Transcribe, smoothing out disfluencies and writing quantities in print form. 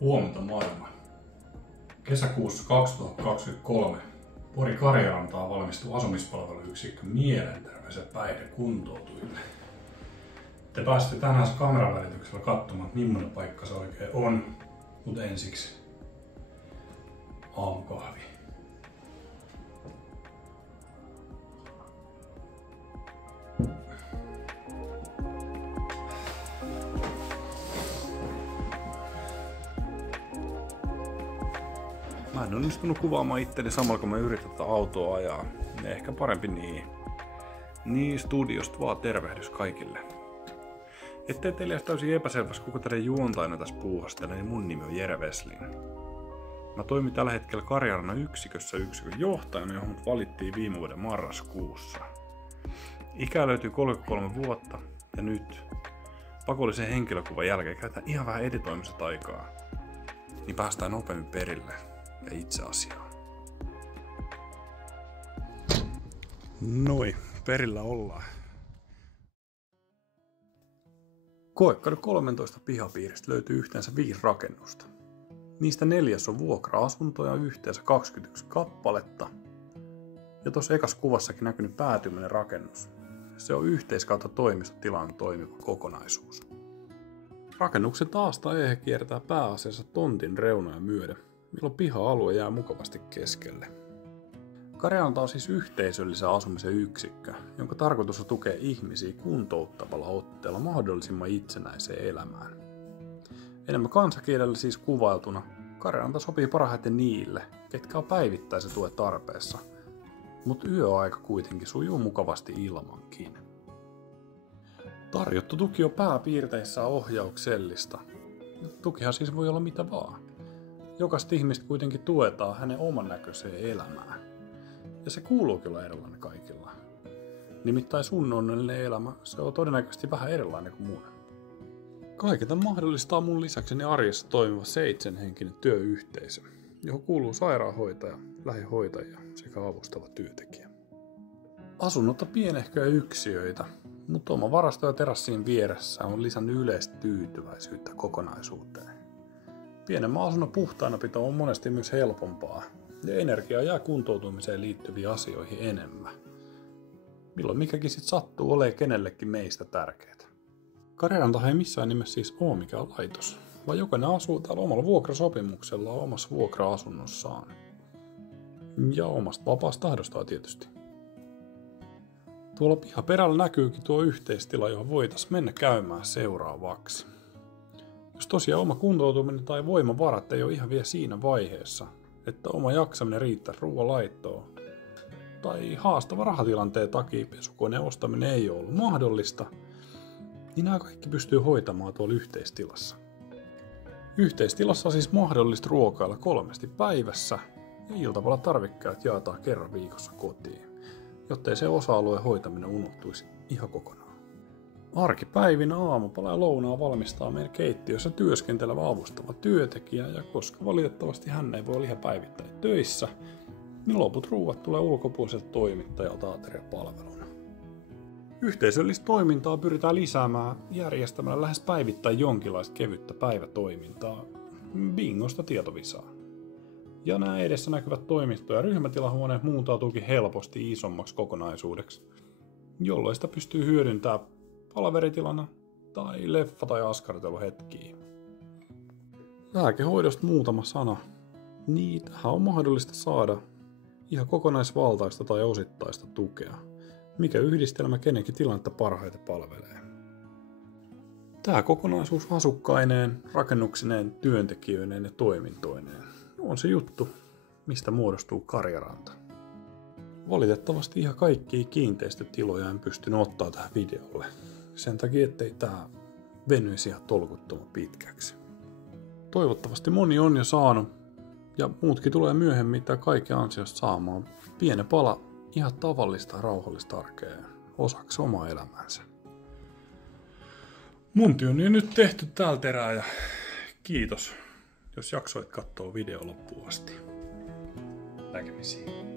Huomenta maailma. Kesäkuussa 2023 Pori-Karjalantaan valmistui asumispalveluyksikkö mielenterveys- ja päihdekuntoutuille. Te pääsette tänään kameran välityksellä katsomaan, millainen paikka se oikein on, mutta ensiksi aamukahvi. Mä en onnistunut kuvaamaan itteni samalla kun mä yritän tätä autoa ajaa. Ehkä parempi niin. Niin studiosta vaan tervehdys kaikille. Ettei teille jäisi täysin epäselväksi kuka teidän juontaina tässä puuhastelee, niin mun nimi on Jere Weslin. Mä toimin tällä hetkellä Karjalannan yksikössä yksikön johtajana, johon mut valittiin viime vuoden marraskuussa. Ikää löytyy 33 vuotta ja nyt pakollisen henkilökuvan jälkeen käytetään ihan vähän editoimista aikaa. Niin päästään nopeammin perille ja itse asiaan. Noin, perillä ollaan. Koekadu 13 pihapiiristä löytyy yhteensä 5 rakennusta. Niistä 4 on vuokra-asuntoja, yhteensä 21 kappaletta. Ja tuossa ekassa kuvassakin näkynyt päätyminen rakennus. Se on yhteiskautta toimistotilan toimiva kokonaisuus. Rakennuksen taasta eihän kiertää pääasiassa tontin reunoja myöden, milloin piha-alue jää mukavasti keskelle. Karjalanta on siis yhteisöllisen asumisen yksikkö, jonka tarkoitus on tukea ihmisiä kuntouttavalla otteella mahdollisimman itsenäiseen elämään. Enemmän kansakielellä siis kuvailtuna, Karjalanta sopii parhaiten niille, ketkä on päivittäisen tuen tarpeessa, mutta yöaika kuitenkin sujuu mukavasti ilmankin. Tarjottu tuki on pääpiirteissään ohjauksellista. Tukihan siis voi olla mitä vaan. Jokaista ihmistä kuitenkin tuetaan hänen oman näköiseen elämään. Ja se kuuluukin olla erilainen kaikilla. Nimittäin sun onnellinen elämä, se on todennäköisesti vähän erilainen kuin mun. Kaiken tämän mahdollistaa mun lisäkseni arjessa toimiva 7-henkinen työyhteisö, johon kuuluu sairaanhoitaja, lähihoitaja sekä avustava työntekijä. Asunnot on pienehköjä yksiöitä, mutta oma varasto ja terassiin vieressä on lisännyt yleistä tyytyväisyyttä kokonaisuuteen. Pienemmän asunnon puhtaanapito on monesti myös helpompaa, ja energiaa jää kuntoutumiseen liittyviin asioihin enemmän. Milloin mikäkin sit sattuu olemaan kenellekin meistä tärkeää. Karjalantahan ei missään nimessä siis ole mikään laitos, vaan jokainen asuu täällä omalla vuokrasopimuksella omassa vuokra-asunnossaan. Ja omasta vapaasta tahdostaan tietysti. Tuolla pihaperällä näkyykin tuo yhteistila, johon voitaisiin mennä käymään seuraavaksi. Jos tosiaan oma kuntoutuminen tai voimavarat ei ole ihan vielä siinä vaiheessa, että oma jaksaminen riittäisi ruoanlaittoon, tai haastava rahatilanteen takia pesukoneen ostaminen ei ole ollut mahdollista, niin nämä kaikki pystyy hoitamaan tuolla yhteistilassa. Yhteistilassa on siis mahdollista ruokailla 3 päivässä, ja iltavalla tarvikkeet jaetaan kerran viikossa kotiin, jottei se osa-alueen hoitaminen unohtuisi ihan kokonaan. Arkipäivinä aamupala ja lounaa valmistaa meidän keittiössä työskentelevä avustava työntekijä, ja koska valitettavasti hän ei voi olla ihan päivittäin töissä, niin loput ruuat tulee ulkopuoliselta toimittajalta ateriapalveluna. Yhteisöllistä toimintaa pyritään lisäämään järjestämällä lähes päivittäin jonkinlaista kevyttä päivätoimintaa, bingosta tietovisaa. Ja nämä edessä näkyvät toimisto- ja ryhmätilahuoneet muuntautuukin helposti isommaksi kokonaisuudeksi, jolloin sitä pystyy hyödyntämään palaveritilana tai leffa- tai askarteluhetkiä. Lääkehoidosta muutama sana. Niitähän on mahdollista saada ihan kokonaisvaltaista tai osittaista tukea, mikä yhdistelmä kenenkin tilannetta parhaiten palvelee. Tämä kokonaisuus asukkaineen, rakennuksineen, työntekijöineen ja toimintoineen on se juttu, mistä muodostuu Karjalanta. Valitettavasti ihan kaikkia kiinteistötiloja en pystynyt ottaa tähän videolle, sen takia ettei tämä venyisi ihan tolkuttoman pitkäksi. Toivottavasti moni on jo saanut, ja muutkin tulee myöhemmin tai kaiken ansiosta saamaan pienen pala ihan tavallista rauhallista arkea osaksi omaa elämäänsä. Mun työni on nyt tehty tältä erää ja kiitos, jos jaksoit katsoa video loppuun asti. Näkemisiin.